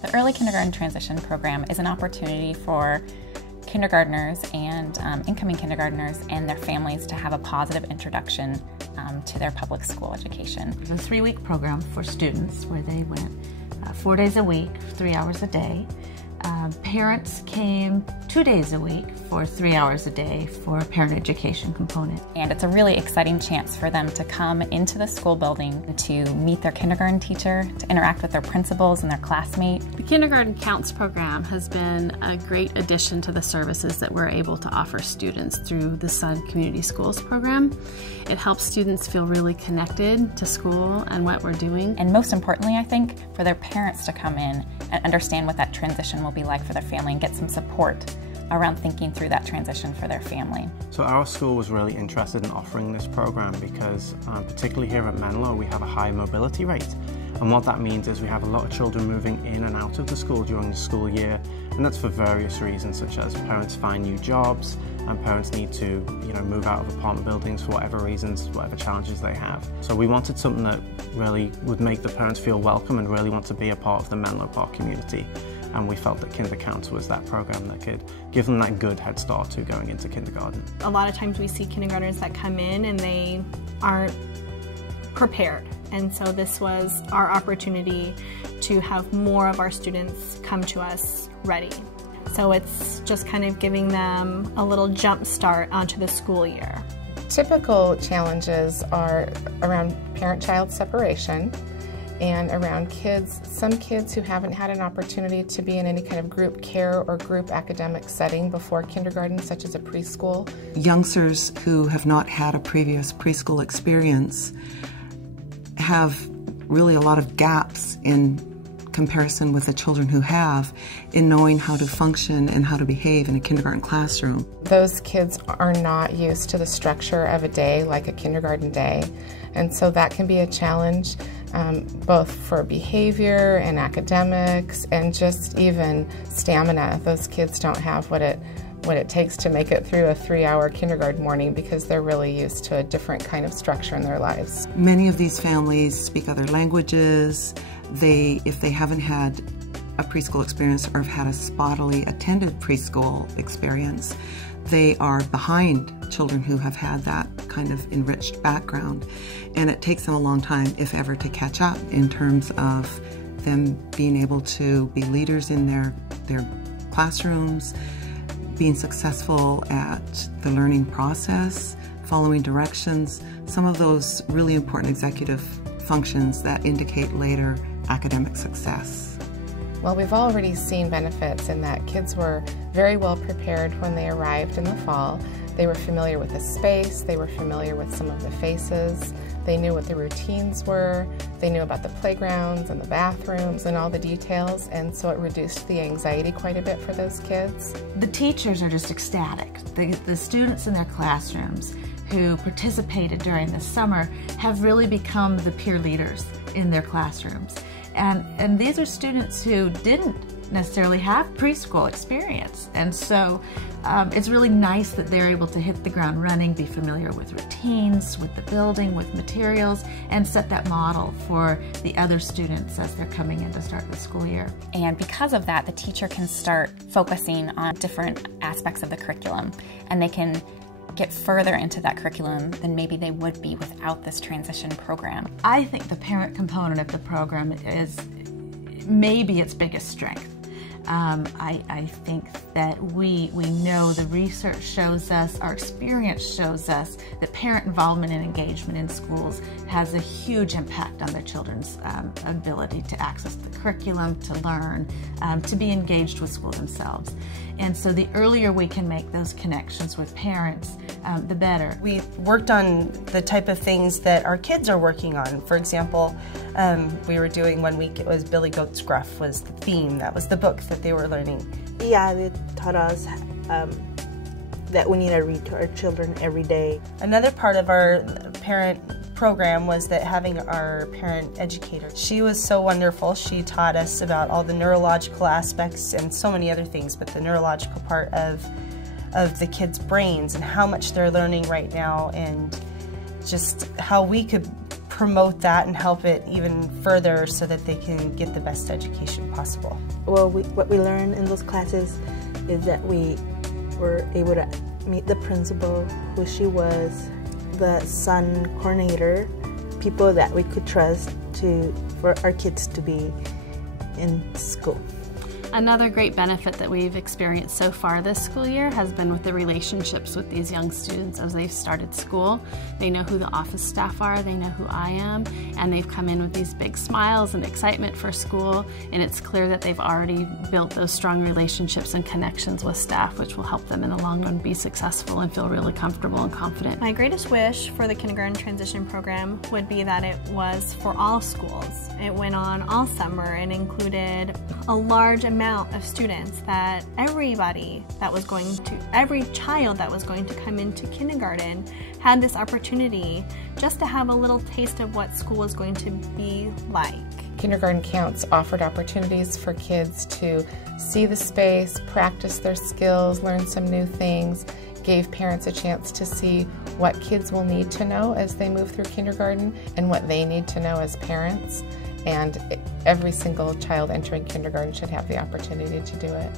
The Early Kindergarten Transition Program is an opportunity for kindergartners and incoming kindergartners and their families to have a positive introduction to their public school education. It's a 3-week program for students where they went 4 days a week, 3 hours a day. Parents came 2 days a week for 3 hours a day for a parent education component. And it's a really exciting chance for them to come into the school building to meet their kindergarten teacher, to interact with their principals and their classmates. The Kindergarten Counts program has been a great addition to the services that we're able to offer students through the Sun Community Schools program. It helps students feel really connected to school and what we're doing. And most importantly, I think, for their parents to come in and understand what that transition will be like for their family and get some support around thinking through that transition for their family. So our school was really interested in offering this program because particularly here at Menlo we have a high mobility rate, and what that means is we have a lot of children moving in and out of the school during the school year, and that's for various reasons such as parents find new jobs and parents need to move out of apartment buildings for whatever reasons, whatever challenges they have. So we wanted something that really would make the parents feel welcome and really want to be a part of the Menlo Park community. And we felt that Kinder Counts was that program that could give them that good head start to going into kindergarten. A lot of times we see kindergartners that come in and they aren't prepared. And so this was our opportunity to have more of our students come to us ready. So it's just kind of giving them a little jump start onto the school year. Typical challenges are around parent-child separation, and around some kids who haven't had an opportunity to be in any kind of group care or group academic setting before kindergarten, such as a preschool. Youngsters who have not had a previous preschool experience have really a lot of gaps in comparison with the children who have in knowing how to function and how to behave in a kindergarten classroom. Those kids are not used to the structure of a day like a kindergarten day, and so that can be a challenge both for behavior and academics and just even stamina. Those kids don't have what it takes to make it through a 3-hour kindergarten morning because they're really used to a different kind of structure in their lives. Many of these families speak other languages. If they haven't had a preschool experience or have had a spottily attended preschool experience, they are behind children who have had that kind of enriched background, and it takes them a long time, if ever, to catch up in terms of them being able to be leaders in their classrooms, being successful at the learning process, following directions, some of those really important executive functions that indicate later academic success. Well, we've already seen benefits in that kids were very well prepared when they arrived in the fall. They were familiar with the space, they were familiar with some of the faces, they knew what the routines were, they knew about the playgrounds and the bathrooms and all the details, and so it reduced the anxiety quite a bit for those kids. The teachers are just ecstatic. The students in their classrooms who participated during the summer have really become the peer leaders in their classrooms. And these are students who didn't necessarily have preschool experience. And so it's really nice that they're able to hit the ground running, be familiar with routines, with the building, with materials, and set that model for the other students as they're coming in to start the school year. And because of that, the teacher can start focusing on different aspects of the curriculum, and they can get further into that curriculum than maybe they would be without this transition program. I think the parent component of the program is maybe its biggest strength. I think that we know the research shows us, our experience shows us that parent involvement and engagement in schools has a huge impact on their children's ability to access the curriculum, to learn, to be engaged with school themselves. And so the earlier we can make those connections with parents, the better. We worked on the type of things that our kids are working on. For example, we were doing one week, it was Billy Goat's Gruff was the theme, that was the book that they were learning. Yeah, they taught us that we need to read to our children every day. Another part of our parent program was that having our parent educator. She was so wonderful. She taught us about all the neurological aspects and so many other things, but the neurological part of the kids' brains and how much they're learning right now, and just how we could promote that and help it even further so that they can get the best education possible. Well, what we learned in those classes is that we were able to meet the principal, who she was, the SUN coordinator, people that we could trust for our kids to be in school. Another great benefit that we've experienced so far this school year has been with the relationships with these young students as they've started school. They know who the office staff are, they know who I am, and they've come in with these big smiles and excitement for school, and it's clear that they've already built those strong relationships and connections with staff, which will help them in the long run be successful and feel really comfortable and confident. My greatest wish for the kindergarten transition program would be that it was for all schools. It went on all summer and included a large amount of students, that every child that was going to come into kindergarten had this opportunity just to have a little taste of what school was going to be like. Kindergarten Counts offered opportunities for kids to see the space, practice their skills, learn some new things, gave parents a chance to see what kids will need to know as they move through kindergarten and what they need to know as parents. And every single child entering kindergarten should have the opportunity to do it.